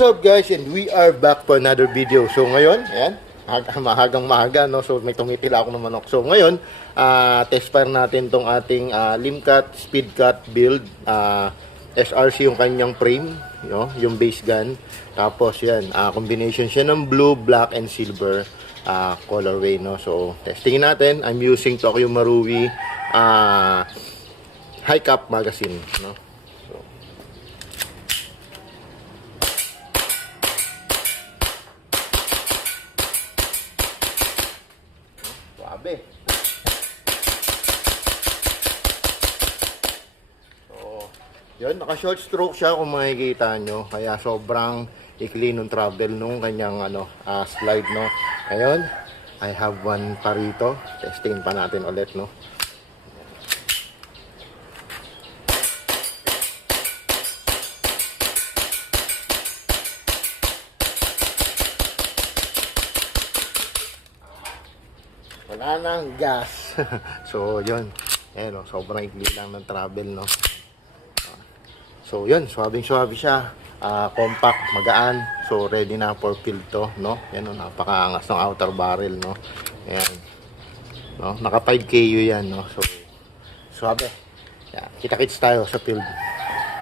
What's up guys, and we are back for another video. So ngayon, ayan, mahagang mahaga, no? So may tumipila ako ng manok. So ngayon, test fire natin tong ating Limcat speed cut build. SRC yung kanyang frame, no? Yung base gun. Tapos yan, combination siya ng blue, black, and silver colorway, no? So testingin natin. I'm using Tokyo Marui high cap magazine, no? Suabe. So, yun, naka short stroke siya kung makikita nyo. Kaya sobrang ikli nung travel nung kanyang slide, no. Ngayon, I have one pa rito. Testing pa natin ulit, no. Wala nang gas. So, yun. Ayan, sobrang ikli lang ng travel, no. So, yun. Swabing-swabe siya. Compact, magaan. So, ready na for field to, no. Yan, napakaangas ng outer barrel, no. Ayan. No? Naka 5 KU yan, no. So, swabe. Yan. Kita-kits tayo sa field.